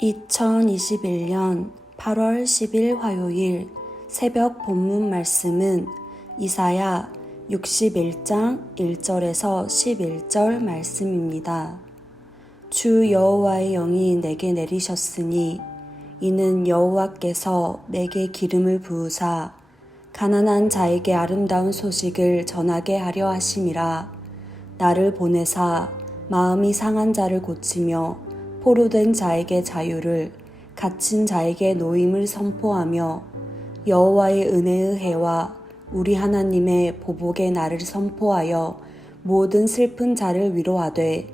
2021년 8월 10일 화요일 새벽 본문 말씀은 이사야 61장 1절에서 11절 말씀입니다. 주 여호와의 영이 내게 내리셨으니 이는 여호와께서 내게 기름을 부으사 가난한 자에게 아름다운 소식을 전하게 하려 하심이라. 나를 보내사 마음이 상한 자를 고치며 포로된 자에게 자유를, 갇힌 자에게 노임을 선포하며 여호와의 은혜의 해와 우리 하나님의 보복의 날을 선포하여 모든 슬픈 자를 위로하되,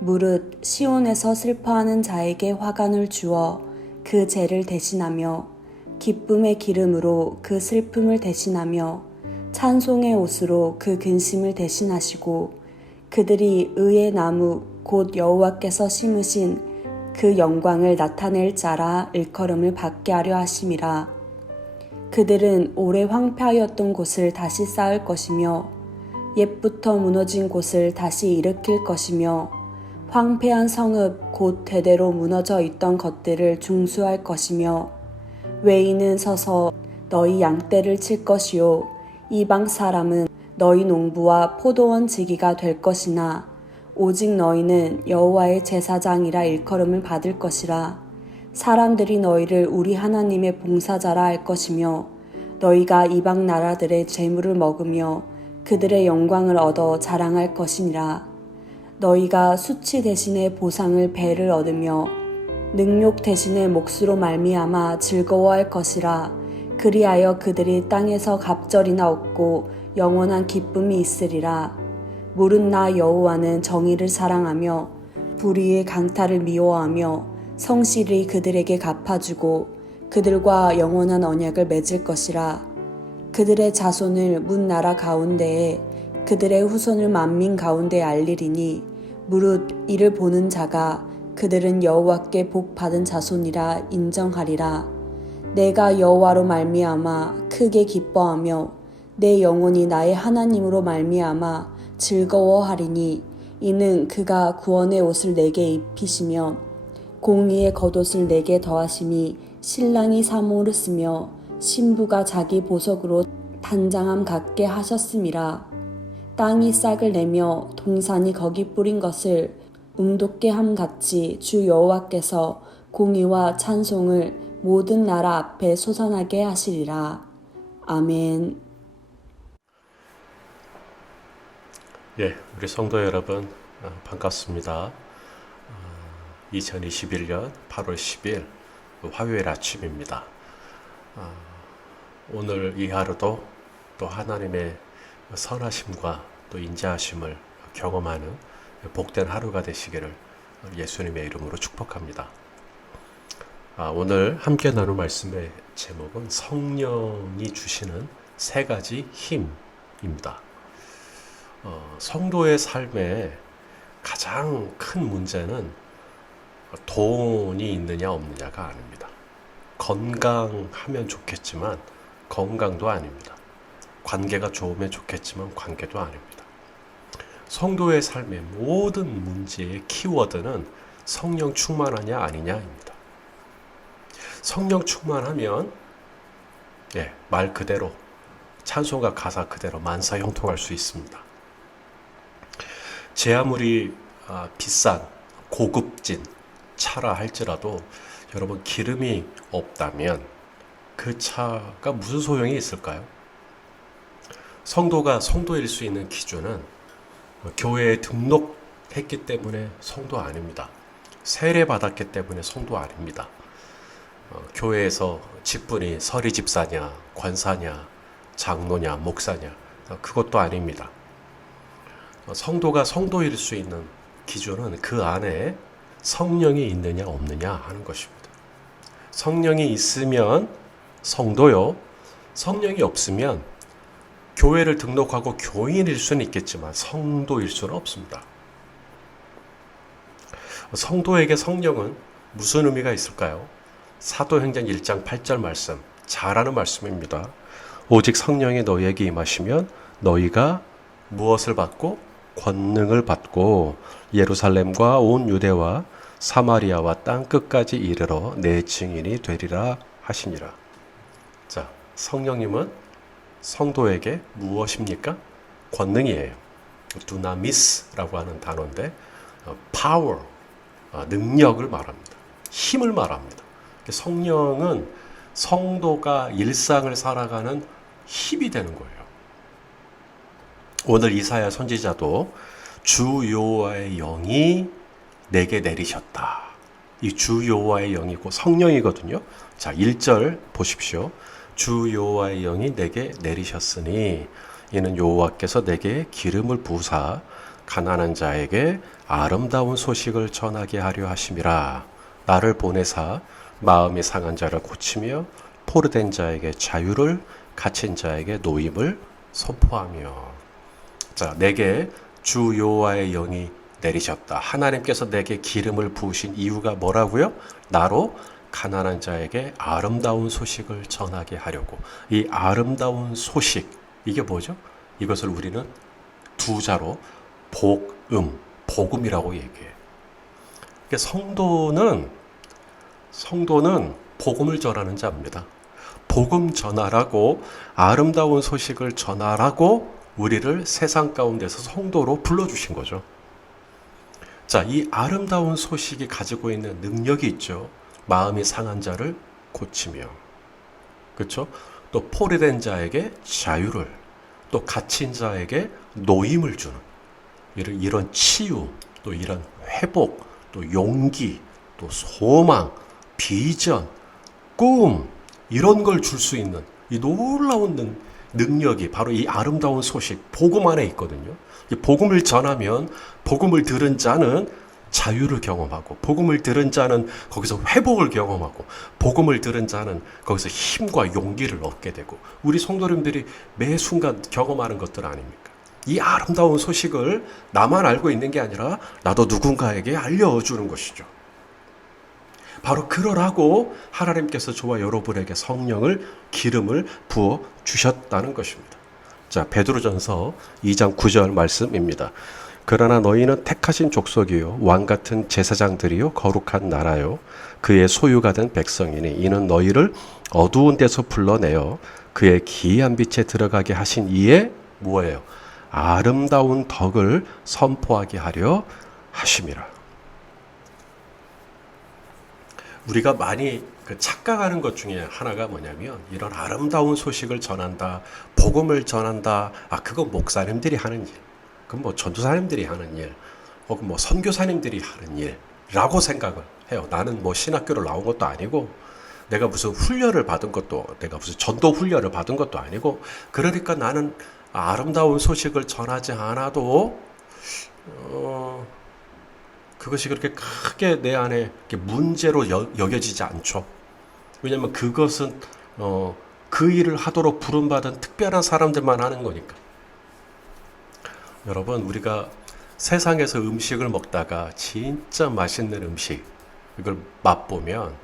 무릇 시온에서 슬퍼하는 자에게 화관을 주어 그 죄를 대신하며 기쁨의 기름으로 그 슬픔을 대신하며 찬송의 옷으로 그 근심을 대신하시고, 그들이 의의 나무 곧 여호와께서 심으신 그 영광을 나타낼 자라 일컬음을 받게 하려 하심이라. 그들은 오래 황폐하였던 곳을 다시 쌓을 것이며 옛부터 무너진 곳을 다시 일으킬 것이며 황폐한 성읍 곧 대대로 무너져 있던 것들을 중수할 것이며 외인은 서서 너희 양떼를 칠 것이요 이방 사람은 너희 농부와 포도원 지기가 될 것이나 오직 너희는 여호와의 제사장이라 일컬음을 받을 것이라. 사람들이 너희를 우리 하나님의 봉사자라 할 것이며 너희가 이방 나라들의 재물을 먹으며 그들의 영광을 얻어 자랑할 것이니라. 너희가 수치 대신에 보상을 배를 얻으며 능욕 대신에 몫으로 말미암아 즐거워할 것이라. 그리하여 그들이 땅에서 갑절이나 얻고 영원한 기쁨이 있으리라. 무릇 나 여호와는 정의를 사랑하며 불의의 강탈을 미워하며 성실히 그들에게 갚아주고 그들과 영원한 언약을 맺을 것이라. 그들의 자손을 문 나라 가운데에 그들의 후손을 만민 가운데에 알리리니 무릇 이를 보는 자가 그들은 여호와께 복 받은 자손이라 인정하리라. 내가 여호와로 말미암아 크게 기뻐하며 내 영혼이 나의 하나님으로 말미암아 즐거워하리니 이는 그가 구원의 옷을 내게 입히시며 공의의 겉옷을 내게 더하심이 신랑이 사모르으며 신부가 자기 보석으로 단장함 같게 하셨음이라. 땅이 싹을 내며 동산이 거기 뿌린 것을 응돋게 함같이 주 여호와께서 공의와 찬송을 모든 나라 앞에 솟아나게 하시리라. 아멘. 예, 우리 성도 여러분 반갑습니다. 2021년 8월 10일 화요일 아침입니다. 오늘 이 하루도 또 하나님의 선하심과 또 인자하심을 경험하는 복된 하루가 되시기를 예수님의 이름으로 축복합니다. 오늘 함께 나눌 말씀의 제목은 성령이 주시는 세 가지 힘입니다. 성도의 삶에 가장 큰 문제는 돈이 있느냐 없느냐가 아닙니다. 건강하면 좋겠지만 건강도 아닙니다. 관계가 좋으면 좋겠지만 관계도 아닙니다. 성도의 삶의 모든 문제의 키워드는 성령 충만하냐 아니냐입니다. 성령 충만하면 말 그대로 찬송가 가사 그대로 만사형통할 수 있습니다. 제 아무리 비싼 고급진 차라 할지라도 여러분 기름이 없다면 그 차가 무슨 소용이 있을까요? 성도가 성도일 수 있는 기준은 교회에 등록했기 때문에 성도 아닙니다. 세례 받았기 때문에 성도 아닙니다. 교회에서 직분이 서리 집사냐, 권사냐, 장로냐, 목사냐 그것도 아닙니다. 성도가 성도일 수 있는 기준은 그 안에 성령이 있느냐 없느냐 하는 것입니다. 성령이 있으면 성도요, 성령이 없으면 교회를 등록하고 교인일 수는 있겠지만 성도일 수는 없습니다. 성도에게 성령은 무슨 의미가 있을까요? 사도행전 1장 8절 말씀, 잘 아는 말씀입니다. 오직 성령이 너희에게 임하시면 너희가 무엇을 받고? 권능을 받고 예루살렘과 온 유대와 사마리아와 땅 끝까지 이르러 내 증인이 되리라 하시니라. 자, 성령님은 성도에게 무엇입니까? 권능이에요. 두나미스라고 하는 단어인데 power, 능력을 말합니다. 힘을 말합니다. 성령은 성도가 일상을 살아가는 힘이 되는 거예요. 오늘 이사야 선지자도 주 여호와의 영이 내게 내리셨다. 이 주 여호와의 영이 곧 성령이거든요. 자, 1절 보십시오. 주 여호와의 영이 내게 내리셨으니 이는 여호와께서 내게 기름을 부으사 가난한 자에게 아름다운 소식을 전하게 하려 하심이라. 나를 보내사 마음이 상한 자를 고치며 포로된 자에게 자유를, 갇힌 자에게 노임을 선포하며. 자, 내게 주 여호와의 영이 내리셨다. 하나님께서 내게 기름을 부으신 이유가 뭐라고요? 나로 가난한 자에게 아름다운 소식을 전하게 하려고. 이 아름다운 소식, 이게 뭐죠? 이것을 우리는 두 자로 복음, 복음이라고 얘기해요. 성도는 복음을 전하는 자입니다. 복음 전하라고, 아름다운 소식을 전하라고 우리를 세상 가운데서 성도로 불러주신 거죠. 자, 이 아름다운 소식이 가지고 있는 능력이 있죠. 마음이 상한 자를 고치며, 그렇죠? 또 포로된 자에게 자유를, 또 갇힌 자에게 노임을 주는 이런 치유, 또 이런 회복, 또 용기, 또 소망, 비전, 꿈, 이런 걸 줄 수 있는 이 놀라운 능력이 바로 이 아름다운 소식, 복음 안에 있거든요. 이 복음을 전하면 복음을 들은 자는 자유를 경험하고, 복음을 들은 자는 거기서 회복을 경험하고, 복음을 들은 자는 거기서 힘과 용기를 얻게 되고, 우리 성도님들이 매 순간 경험하는 것들 아닙니까? 이 아름다운 소식을 나만 알고 있는 게 아니라 나도 누군가에게 알려주는 것이죠. 바로 그러라고 하나님께서 저와 여러분에게 성령을, 기름을 부어 주셨다는 것입니다. 자, 베드로전서 2장 9절 말씀입니다. 그러나 너희는 택하신 족속이요 왕 같은 제사장들이요 거룩한 나라요 그의 소유가 된 백성이니 이는 너희를 어두운 데서 불러내어 그의 기이한 빛에 들어가게 하신 이에 뭐예요? 아름다운 덕을 선포하게 하려 하심이라. 우리가 많이 착각하는 것 중에 하나가 뭐냐면, 이런 아름다운 소식을 전한다, 복음을 전한다, 그건 목사님들이 하는 일, 그건 뭐 전도사님들이 하는 일, 혹은 뭐 선교사님들이 하는 일이라고 생각을 해요. 나는 뭐 신학교를 나온 것도 아니고, 내가 무슨 훈련을 받은 것도, 내가 무슨 전도 훈련을 받은 것도 아니고, 그러니까 나는 아름다운 소식을 전하지 않아도 그것이 그렇게 크게 내 안에 문제로 여겨지지 않죠. 왜냐하면 그것은 그 일을 하도록 부름받은 특별한 사람들만 하는 거니까. 여러분, 우리가 세상에서 음식을 먹다가 진짜 맛있는 음식, 이걸 맛보면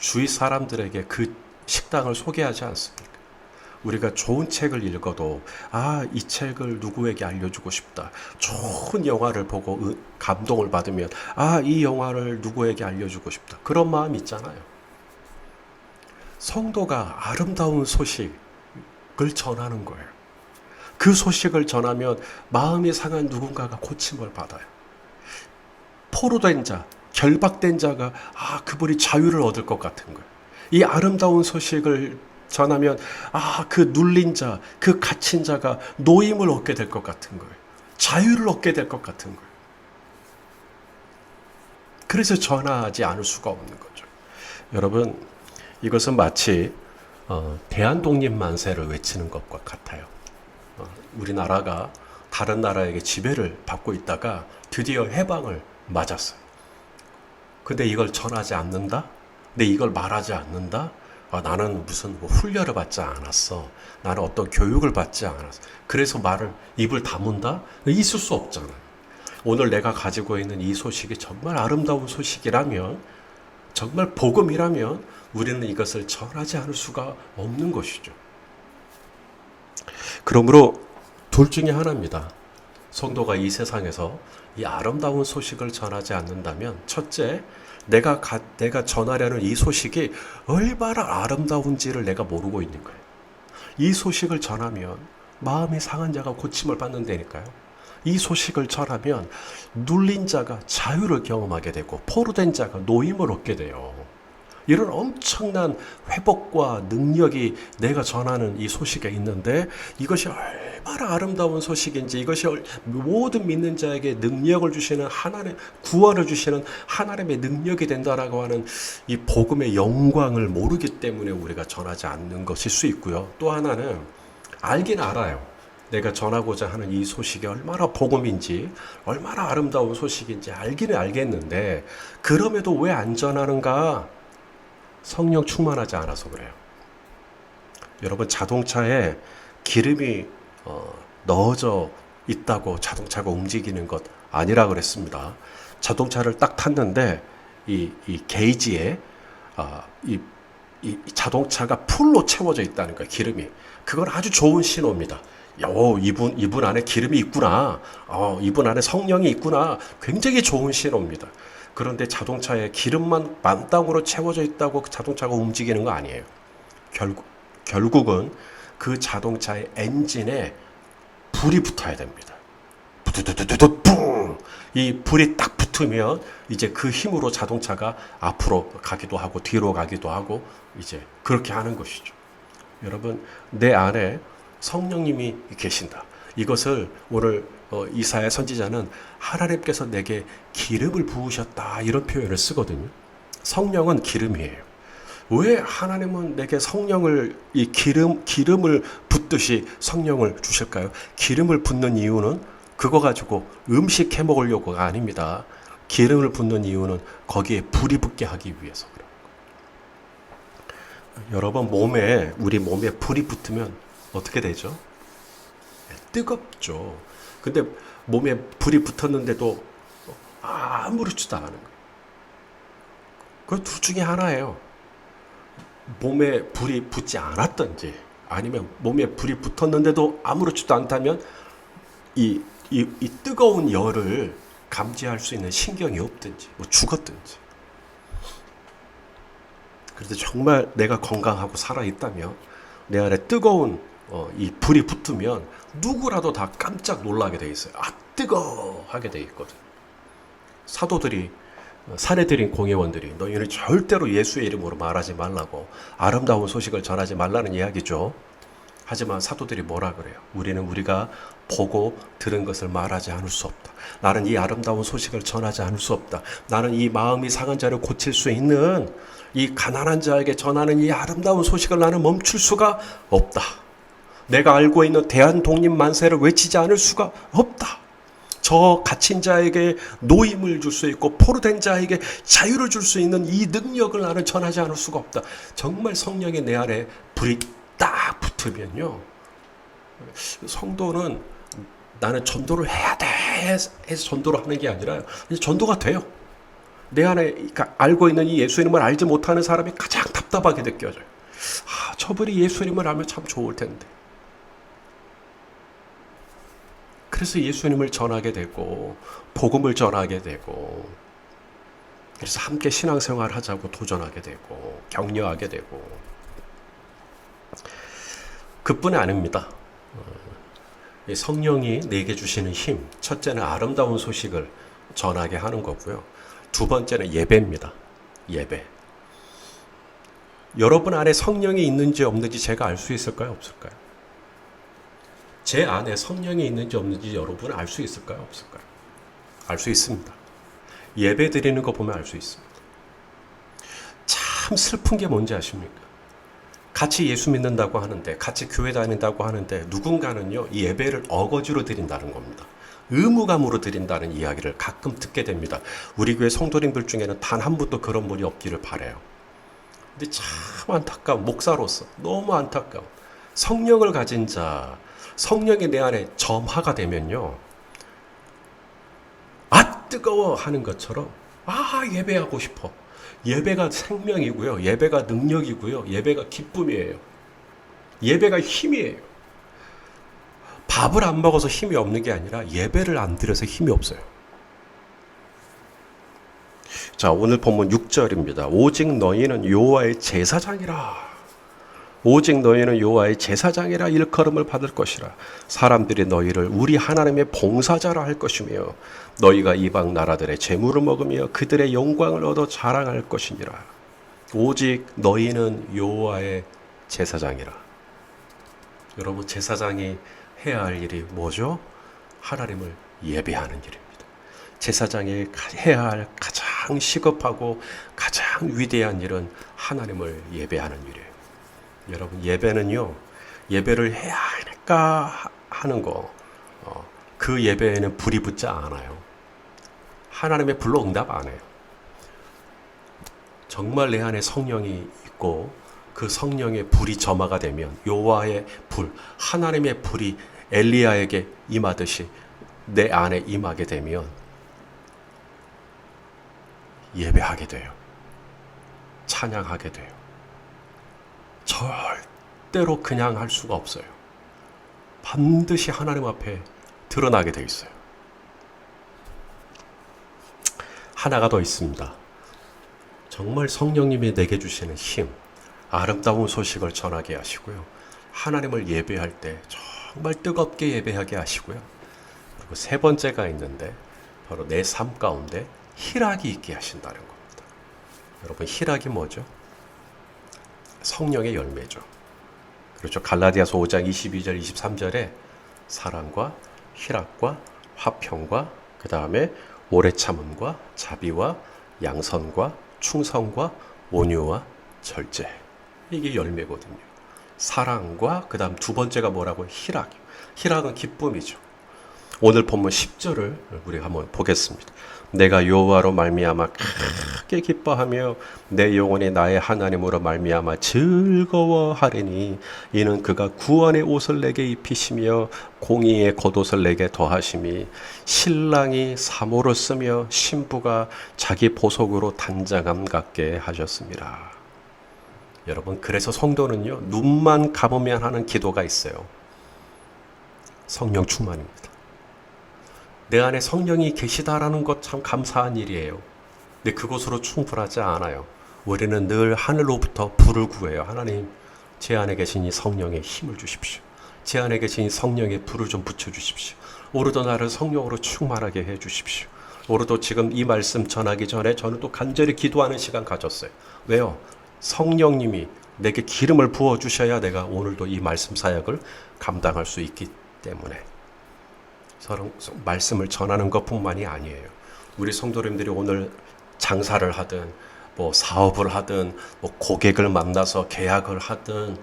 주위 사람들에게 그 식당을 소개하지 않습니까? 우리가 좋은 책을 읽어도 이 책을 누구에게 알려주고 싶다. 좋은 영화를 보고 감동을 받으면 이 영화를 누구에게 알려주고 싶다. 그런 마음이 있잖아요. 성도가 아름다운 소식을 전하는 거예요. 그 소식을 전하면 마음이 상한 누군가가 고침을 받아요. 포로된 자, 결박된 자가 그분이 자유를 얻을 것 같은 거예요. 이 아름다운 소식을 전하면 그 눌린 자, 그 갇힌 자가 노임을 얻게 될 것 같은 거예요. 자유를 얻게 될 것 같은 거예요. 그래서 전하지 않을 수가 없는 거죠. 여러분, 이것은 마치 대한독립만세를 외치는 것과 같아요. 우리나라가 다른 나라에게 지배를 받고 있다가 드디어 해방을 맞았어요. 근데 이걸 전하지 않는다? 근데 이걸 말하지 않는다? 나는 무슨 훈련을 받지 않았어. 나는 어떤 교육을 받지 않았어. 그래서 입을 다문다? 있을 수 없잖아요. 오늘 내가 가지고 있는 이 소식이 정말 아름다운 소식이라면, 정말 복음이라면 우리는 이것을 전하지 않을 수가 없는 것이죠. 그러므로 둘 중에 하나입니다. 성도가 이 세상에서 이 아름다운 소식을 전하지 않는다면, 첫째, 내가 전하려는 이 소식이 얼마나 아름다운지를 내가 모르고 있는 거예요. 이 소식을 전하면 마음이 상한 자가 고침을 받는다니까요. 이 소식을 전하면 눌린 자가 자유를 경험하게 되고 포로된 자가 노임을 얻게 돼요. 이런 엄청난 회복과 능력이 내가 전하는 이 소식에 있는데, 이것이 얼마나 아름다운 소식인지, 이것이 모든 믿는 자에게 능력을 주시는 하나님, 구원을 주시는 하나님의 능력이 된다라고 하는 이 복음의 영광을 모르기 때문에 우리가 전하지 않는 것일 수 있고요. 또 하나는 알긴 알아요. 내가 전하고자 하는 이 소식이 얼마나 복음인지, 얼마나 아름다운 소식인지 알기는 알겠는데, 그럼에도 왜 안 전하는가? 성령 충만하지 않아서 그래요. 여러분, 자동차에 기름이 넣어져 있다고 자동차가 움직이는 것 아니라 그랬습니다. 자동차를 딱 탔는데 이 게이지에 이 자동차가 풀로 채워져 있다는 거예요. 기름이. 그건 아주 좋은 신호입니다. 이분 안에 기름이 있구나. 이분 안에 성령이 있구나. 굉장히 좋은 신호입니다. 그런데 자동차에 기름만 만땅으로 채워져 있다고 그 자동차가 움직이는 거 아니에요. 결국은 그 자동차의 엔진에 불이 붙어야 됩니다. 부두두두두 뿡! 이 불이 딱 붙으면 이제 그 힘으로 자동차가 앞으로 가기도 하고 뒤로 가기도 하고 이제 그렇게 하는 것이죠. 여러분, 내 안에 성령님이 계신다. 이것을 오늘 이사야 선지자는 하나님께서 내게 기름을 부으셨다, 이런 표현을 쓰거든요. 성령은 기름이에요. 왜 하나님은 내게 성령을, 이 기름을 붓듯이 성령을 주실까요? 기름을 붓는 이유는 그거 가지고 음식 해 먹으려고가 아닙니다. 기름을 붓는 이유는 거기에 불이 붙게 하기 위해서 그래요. 여러분, 우리 몸에 불이 붙으면 어떻게 되죠? 뜨겁죠. 근데 몸에 불이 붙었는데도 아무렇지도 않은 거예요. 그 둘 중에 하나예요. 몸에 불이 붙지 않았던지, 아니면 몸에 불이 붙었는데도 아무렇지도 않다면 이 뜨거운 열을 감지할 수 있는 신경이 없든지, 죽었든지. 그래서 정말 내가 건강하고 살아있다면 내 안에 뜨거운 이 불이 붙으면 누구라도 다 깜짝 놀라게 돼 있어요. 뜨거워 하게 돼 있거든. 사도들이, 사내들인 공회원들이 너희는 절대로 예수의 이름으로 말하지 말라고, 아름다운 소식을 전하지 말라는 이야기죠. 하지만 사도들이 뭐라 그래요? 우리가 보고 들은 것을 말하지 않을 수 없다. 나는 이 아름다운 소식을 전하지 않을 수 없다. 나는 이 마음이 상한 자를 고칠 수 있는, 이 가난한 자에게 전하는 이 아름다운 소식을 나는 멈출 수가 없다. 내가 알고 있는 대한 독립 만세를 외치지 않을 수가 없다. 저 갇힌 자에게 노임을 줄 수 있고 포로된 자에게 자유를 줄 수 있는 이 능력을 나는 전하지 않을 수가 없다. 정말 성령의 내 안에 불이 딱 붙으면요, 성도는 나는 전도를 해야 돼 해서 전도를 하는 게 아니라 이제 전도가 돼요. 내 안에 그러니까 알고 있는 이 예수님을 알지 못하는 사람이 가장 답답하게 느껴져요. 저분이 예수님을 알면 참 좋을 텐데. 그래서 예수님을 전하게 되고 복음을 전하게 되고, 그래서 함께 신앙생활 하자고 도전하게 되고 격려하게 되고. 그뿐이 아닙니다. 성령이 내게 주시는 힘, 첫째는 아름다운 소식을 전하게 하는 거고요. 두 번째는 예배입니다. 예배. 여러분 안에 성령이 있는지 없는지 제가 알 수 있을까요? 없을까요? 제 안에 성령이 있는지 없는지 여러분 알 수 있을까요? 없을까요? 알 수 있습니다. 예배 드리는 거 보면 알 수 있습니다. 참 슬픈 게 뭔지 아십니까? 같이 예수 믿는다고 하는데, 같이 교회 다닌다고 하는데 누군가는요, 이 예배를 어거지로 드린다는 겁니다. 의무감으로 드린다는 이야기를 가끔 듣게 됩니다. 우리 교회 성도님들 중에는 단 한 분도 그런 분이 없기를 바라요. 근데 참 안타까운, 목사로서 너무 안타까운, 성령을 가진 자, 성령이 내 안에 점화가 되면요, 뜨거워 하는 것처럼 예배하고 싶어. 예배가 생명이고요, 예배가 능력이고요, 예배가 기쁨이에요, 예배가 힘이에요. 밥을 안 먹어서 힘이 없는 게 아니라 예배를 안 드려서 힘이 없어요. 자, 오늘 본문 6절입니다. 오직 너희는 여호와의 제사장이라. 오직 너희는 여호와의 제사장이라 일컬음을 받을 것이라. 사람들이 너희를 우리 하나님의 봉사자라 할 것이며 너희가 이방 나라들의 재물을 먹으며 그들의 영광을 얻어 자랑할 것이니라. 오직 너희는 여호와의 제사장이라. 여러분, 제사장이 해야 할 일이 뭐죠? 하나님을 예배하는 일입니다. 제사장이 해야 할 가장 시급하고 가장 위대한 일은 하나님을 예배하는 일이에요. 여러분, 예배는요, 예배를 해야 하니까 하는 거, 그 예배에는 불이 붙지 않아요. 하나님의 불로 응답 안 해요. 정말 내 안에 성령이 있고 그 성령의 불이 점화가 되면 여호와의 불, 하나님의 불이 엘리야에게 임하듯이 내 안에 임하게 되면 예배하게 돼요. 찬양하게 돼요. 절대로 그냥 할 수가 없어요. 반드시 하나님 앞에 드러나게 돼 있어요. 하나가 더 있습니다. 정말 성령님이 내게 주시는 힘, 아름다운 소식을 전하게 하시고요. 하나님을 예배할 때 정말 뜨겁게 예배하게 하시고요. 그리고 세 번째가 있는데 바로 내 삶 가운데 희락이 있게 하신다는 겁니다. 여러분, 희락이 뭐죠? 성령의 열매죠. 그렇죠. 갈라디아서 5장 22절 23절에 사랑과 희락과 화평과 그 다음에 오래 참음과 자비와 양선과 충성과 온유와 절제. 이게 열매거든요. 사랑과 그 다음 두 번째가 뭐라고요? 희락이요. 희락은 기쁨이죠. 오늘 본문 10절을 우리가 한번 보겠습니다. 내가 여호와로 말미암아 크게 기뻐하며 내 영혼이 나의 하나님으로 말미암아 즐거워하리니 이는 그가 구원의 옷을 내게 입히시며 공의의 겉옷을 내게 더하심이 신랑이 사모를 쓰며 신부가 자기 보석으로 단장함 같게 하셨습니다. 여러분, 그래서 성도는요, 눈만 감으면 하는 기도가 있어요. 성령 충만입니다. 내 안에 성령이 계시다라는 것 참 감사한 일이에요. 근데 그것으로 충분하지 않아요. 우리는 늘 하늘로부터 불을 구해요. 하나님, 제 안에 계신 이 성령의 힘을 주십시오. 제 안에 계신 이 성령의 불을 좀 붙여주십시오. 오늘도 나를 성령으로 충만하게 해주십시오. 오늘도 지금 이 말씀 전하기 전에 저는 또 간절히 기도하는 시간 가졌어요. 왜요? 성령님이 내게 기름을 부어주셔야 내가 오늘도 이 말씀 사역을 감당할 수 있기 때문에 서로 말씀을 전하는 것뿐만이 아니에요. 우리 성도님들이 오늘 장사를 하든 뭐 사업을 하든 뭐 고객을 만나서 계약을 하든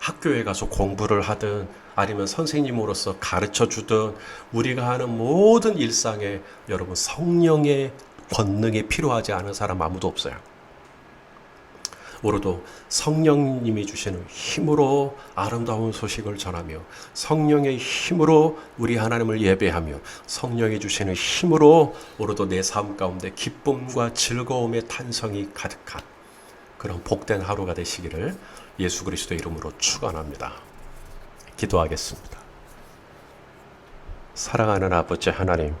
학교에 가서 공부를 하든 아니면 선생님으로서 가르쳐 주든 우리가 하는 모든 일상에 여러분 성령의 권능이 필요하지 않은 사람 아무도 없어요. 오늘도 성령님이 주시는 힘으로 아름다운 소식을 전하며 성령의 힘으로 우리 하나님을 예배하며 성령이 주시는 힘으로 오늘도 내 삶 가운데 기쁨과 즐거움의 탄성이 가득한 그런 복된 하루가 되시기를 예수 그리스도의 이름으로 축원합니다. 기도하겠습니다. 사랑하는 아버지 하나님,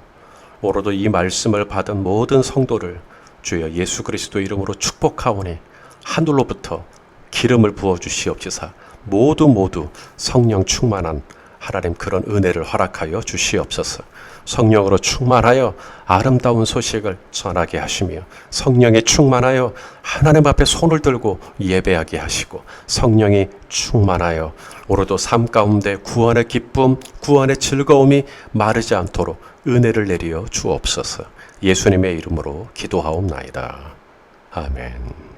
오늘도 이 말씀을 받은 모든 성도를 주여 예수 그리스도의 이름으로 축복하오니 하늘로부터 기름을 부어주시옵시사 모두 성령 충만한 하나님 그런 은혜를 허락하여 주시옵소서. 성령으로 충만하여 아름다운 소식을 전하게 하시며 성령에 충만하여 하나님 앞에 손을 들고 예배하게 하시고 성령이 충만하여 오늘도 삶 가운데 구원의 기쁨, 구원의 즐거움이 마르지 않도록 은혜를 내려 주옵소서. 예수님의 이름으로 기도하옵나이다. 아멘.